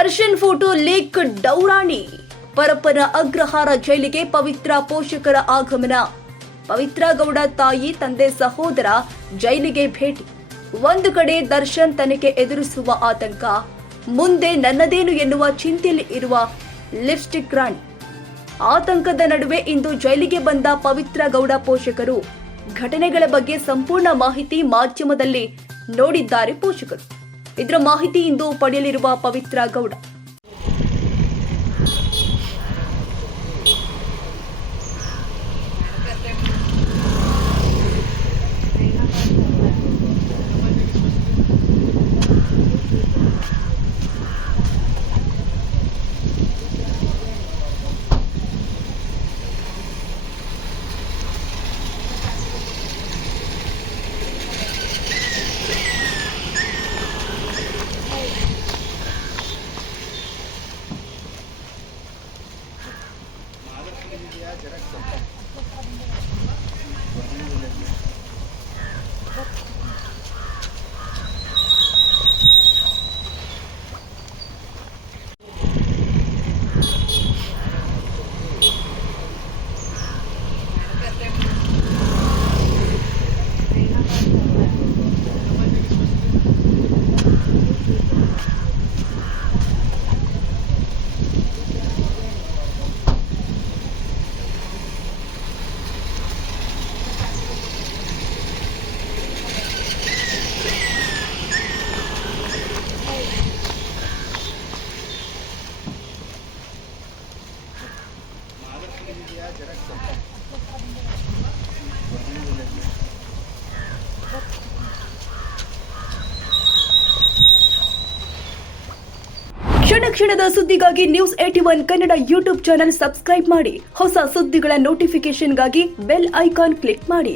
Darshan photo leak ಡೌರಾಣಿ. Parappana Agrahara ಜೈಲಿಗೆ ಪವಿತ್ರ ಪೋಷಕರ ಆಗಮನ. ಪವಿತ್ರ ಗೌಡ ತಾಯಿ ತಂದೆ ಸಹೋದರ ಜೈಲಿಗೆ ಭೇಟಿ. ಒಂದು ಕಡೆ ದರ್ಶನ್ ತನಿಖೆ ಎದುರಿಸುವ ಆತಂಕ, ಮುಂದೆ ನನ್ನದೇನು ಎನ್ನುವ ಚಿಂತೆಯಲ್ಲಿ ಇರುವ ಲಿಪ್ಸ್ಟಿಕ್ ರಾಣಿ. ಆತಂಕದ ನಡುವೆ ಇಂದು ಜೈಲಿಗೆ ಬಂದ ಪವಿತ್ರ ಗೌಡ ಪೋಷಕರು. ಘಟನೆಗಳ ಬಗ್ಗೆ ಸಂಪೂರ್ಣ ಮಾಹಿತಿ ಮಾಧ್ಯಮದಲ್ಲಿ ನೋಡಿದ್ದಾರೆ ಪೋಷಕರು. ಇದರ ಮಾಹಿತಿ ಇಂದು ಪಡೆಯಲಿರುವ ಪವಿತ್ರ ಗೌಡ. ಕ್ಷಣದ ಸುದ್ದಿಗಾಗಿ news 81 Kannada YouTube channel subscribe ಮಾಡಿ. ಹೊಸ ಸುದ್ದಿಗಳ ನೋಟಿಫಿಕೇಶನ್ಗಾಗಿ ಬೆಲ್ ಐಕಾನ್ ಕ್ಲಿಕ್ ಮಾಡಿ.